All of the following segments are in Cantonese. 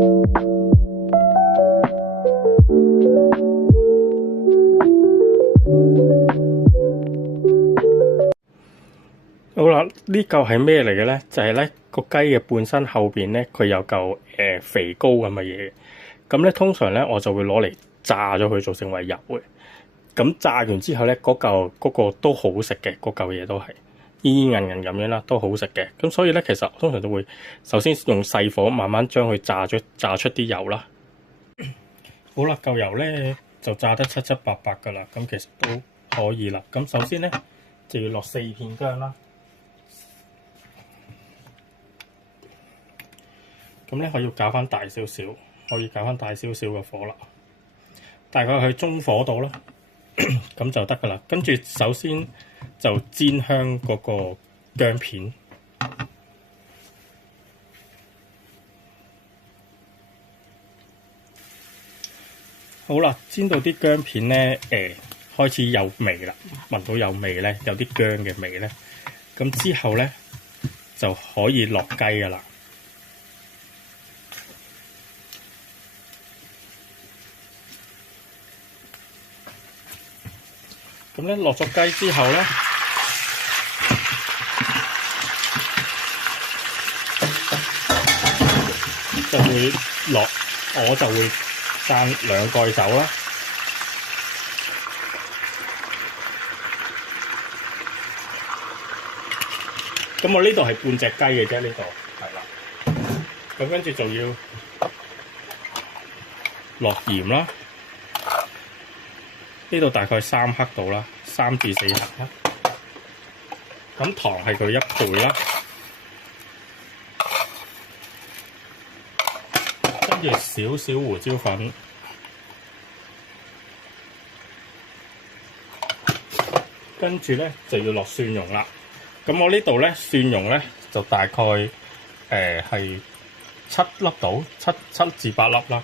好啦，呢嚿係咩嚟嘅咧？就係咧個雞嘅半身後邊咧，佢有嚿肥膏咁嘅嘢。咁咧通常咧我就會攞嚟炸咗佢，做成為油嘅。咁炸完之後咧，嗰個都好食嘅，嗰嚿嘢都係煙煙韌韌咁樣啦，都好食嘅。咁所以咧，其實通常都會首先用細火慢慢將佢炸出啲油啦。好啦，嚿油咧就炸得七七八八噶啦，咁其實都可以啦。咁首先咧就要落4片薑啦。咁咧可以較翻大少少，可以較翻大少少嘅火啦，大概去中火度啦，咁就得噶啦。跟住首先就煎香嗰個薑片，好啦，煎到啲薑片咧開始有味啦，聞到有味咧，有啲薑嘅味咧，咁之後咧就可以落雞噶啦。咁咧落咗雞之後咧，我就會煠2蓋酒啦。咁我呢度係半隻雞嘅啫，呢度係啦。咁跟住就要落鹽啦。呢度大概3克度啦，3至4克啦。咁糖係佢1倍啦，跟住少少胡椒粉，跟住咧就要落蒜蓉啦。咁我呢度咧蒜蓉咧就大概係7粒到7至8粒啦，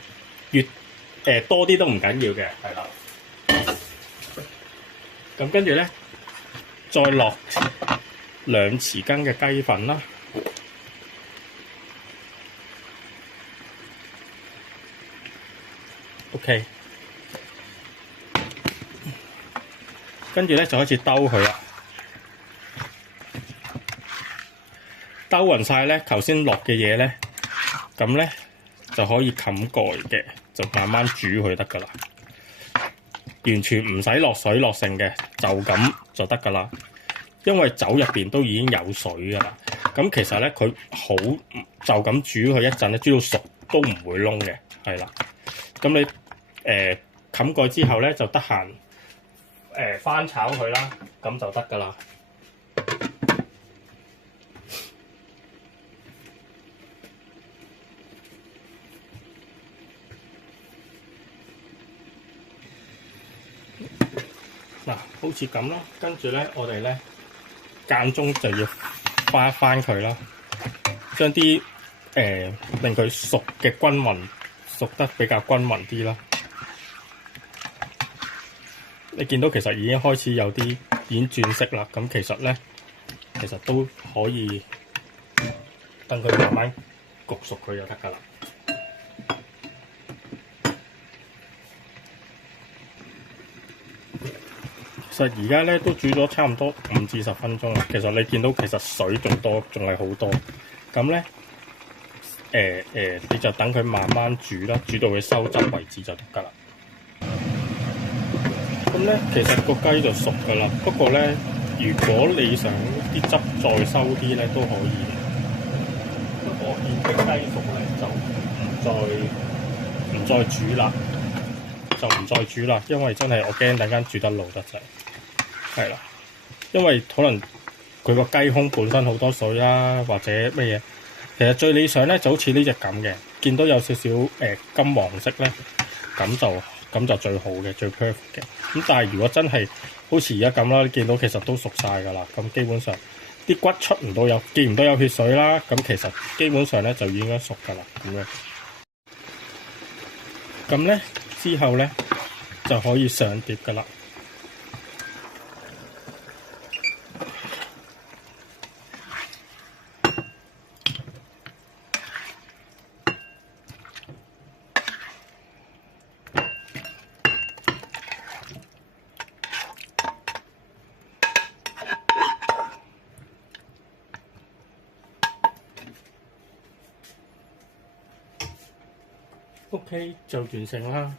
越多啲都唔緊要嘅，係啦。咁跟住咧，再落2匙羹嘅雞粉啦。OK， 跟住咧就開始兜佢啦。兜勻晒咧，頭先落嘅嘢咧，咁咧就可以冚蓋嘅，就慢慢煮佢得噶啦。完全唔使落水落剩嘅，就咁就得噶啦。因為酒入邊都已經有水噶啦。咁其實咧佢好就咁煮佢一陣咧，煮到熟都唔會燶嘅，係啦。咁你冚蓋之後咧，就得閒翻炒佢啦，咁就得噶啦。嗱，好似咁啦，跟住咧，我哋咧間中就要翻一翻佢啦，將啲令佢熟嘅均勻，熟得比較均勻啲啦。你見到其實已經開始有啲已經轉色啦，咁其實咧，其實都可以等佢慢慢焗熟佢就得㗎啦。其實而家咧都煮咗差唔多5至10分鐘啦。其實你見到其實水仲多，仲係好多。咁咧你就等佢慢慢煮啦，煮到佢收汁為止就得㗎啦。咁咧其實個雞就熟㗎啦。不過咧，如果你想啲汁再收啲咧都可以嘅。我見隻雞熟咧就唔再煮啦，因為真係我驚等間煮得老得滯。係啦，因為可能佢個雞胸本身好多水啦，或者咩嘢，其實最理想咧就好似呢隻咁嘅，見到有少少金黃色咧，咁就最好嘅，最 perfect 嘅。咁但係如果真係好似而家咁啦，你見到其實都熟晒㗎啦，咁基本上啲骨出唔到見唔到有血水啦，咁其實基本上咧就已經熟㗎啦，咁樣。咁咧之後咧就可以上碟㗎啦。OK 就完成啦。